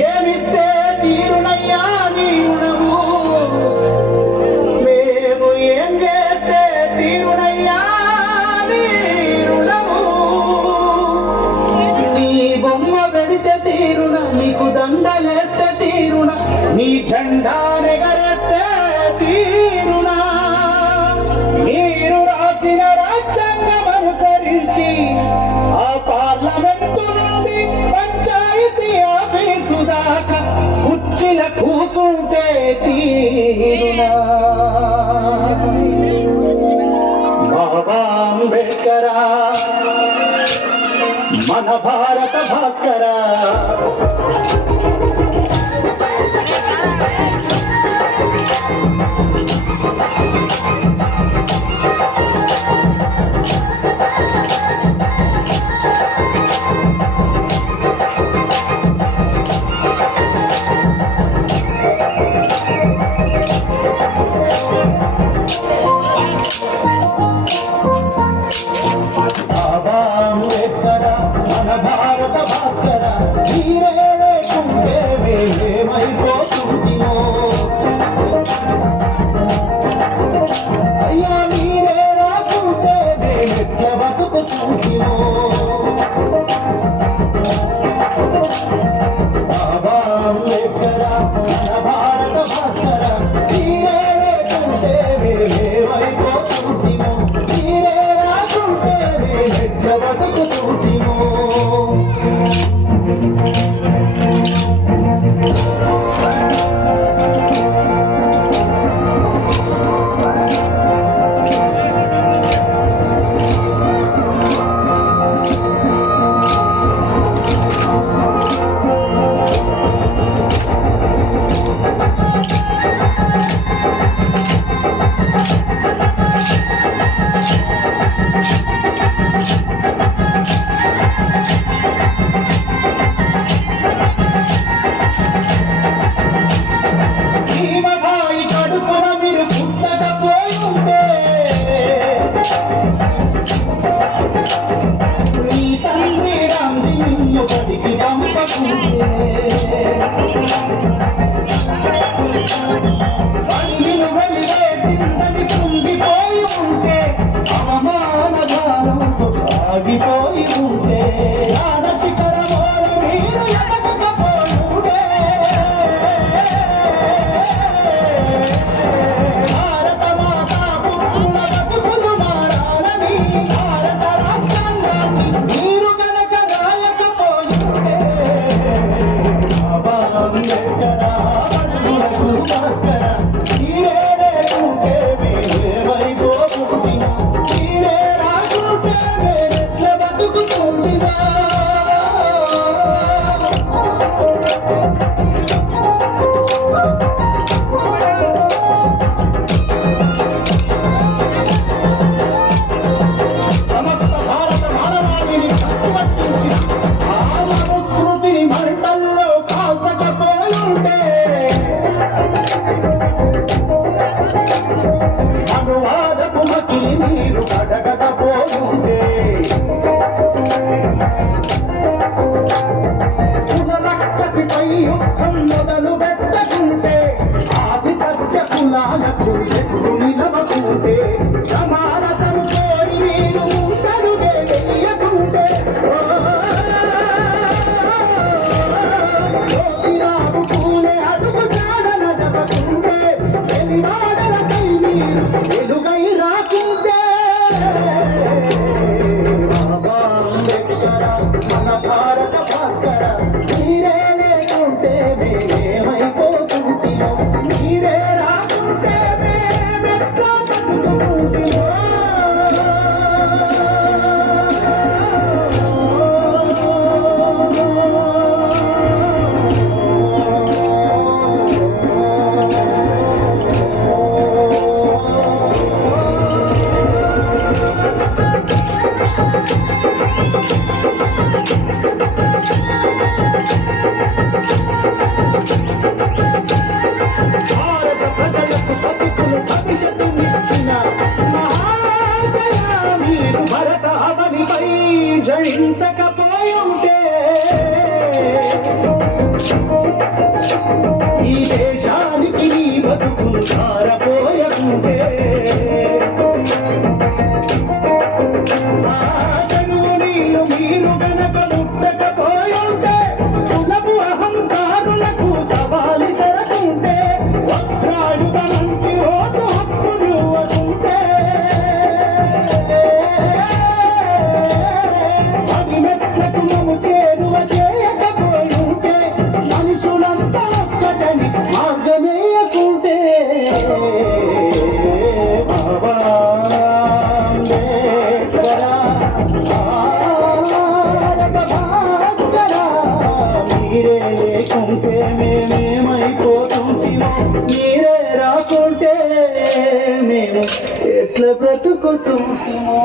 ఏమిస్తే తీరునయ్యా నీ రుణము, మేము ఏం చేస్తే తీరునయ్యా నీ రుణము. నీ బొమ్మ పెడితే తీరున, నీకు దండలేస్తే తీరున, నీ జెండా నెగరేస్తే తీరునా. మీరు రాసిన రాజ్యాంగం అనుసరించి ఆ పార్లమెంటు నుండి పంచాయతీ ఆఫీసు దాకా కుర్చీల కూసుంటే తీరునా. బాబా అంబేడ్కరా, మన భారత భాస్కరా. భారత భాస్కర, మీరే లేకుంటే మేమేమైపోతుంటిమో. అయ్యా మీరే రాకుంటే మేమెట్ల బతుకుతుంటిమో. బాబా అంబేడ్కర, మన భారత భాస్కర, మీరే లేకుంటే మేమేమైపోతుంటిమో. మీరే రాకుంటే మేమెట్ల బతుకుతుంటిమో. పల్లిలు వదిలేసిందని కుంగిపోయి ఉంటే, అవమాన భారంతో ఆగిపోయి ఉంటే, శిఖరమోర మీరు ఎదగకపోయి ఉంటే, భారత మాతా పుత్రుల బతుకులు మారాలని, భారత రాజ్యాంగాన్ని మీరు గనక రాయకపోయి ఉంటే. బాబా అంబేడ్కర, భాస్కర, మీరే లేకుంటే మేమేమైపోతుంటిమో. మీరే రాకుంటే మేమెట్ల బతుకుతుంటిమో. సమస్త భారత మానవాళిని కష్టపట్టించిన ఆ మనుస్మృతిని మంటల్లో కాల్చకపోయి ఉంటే, అనువాదపు మకిలి నీరు కడగకపోయి ఉంటే, పునరక్కసిపై యుద్ధం మొదలు పెట్టకుంటే, ఆధిపత్య కులాలకు ఎదురు నిలవకుంటే, సమానతను కోరి మీరు ముందడుగే వెయ్యకుంటే, జ్యోతిరావు పూలే అడుగు జాడ నడవకుంటే, వెలివాడలకై మీరు వెలుగై రాకుంటే. బాబా అంబేడ్కర, మన భారత భాస్కర, మీరే లేకుంటే మేమేమైపోతుంటిమో. మీరే రాకుంటే మేమెట్లా బతుకుతుంటిమో. ధారపోయకుంటే ఆ చెరువు నీళ్ళు మీరు గనక ముట్టకపోయుంటే కులపు అహంకారులకు సవాలు సరకుంటే వజ్రాయుధమంటి ఓటు హక్కు నువ్వకుంటే అగిమెట్లకు మము చేరువ చేయకపోయుంటే మనుషులంతా ఒక్కటని మార్గమేయకుంటే బాబా అంబేద్కరా, భారత భాస్కరా, మీరే లేకుంటే మేమేమైపోతుంటిమో, మీరే రాకుంటే మేము ఎట్లా బ్రతుకుతుంటిమో.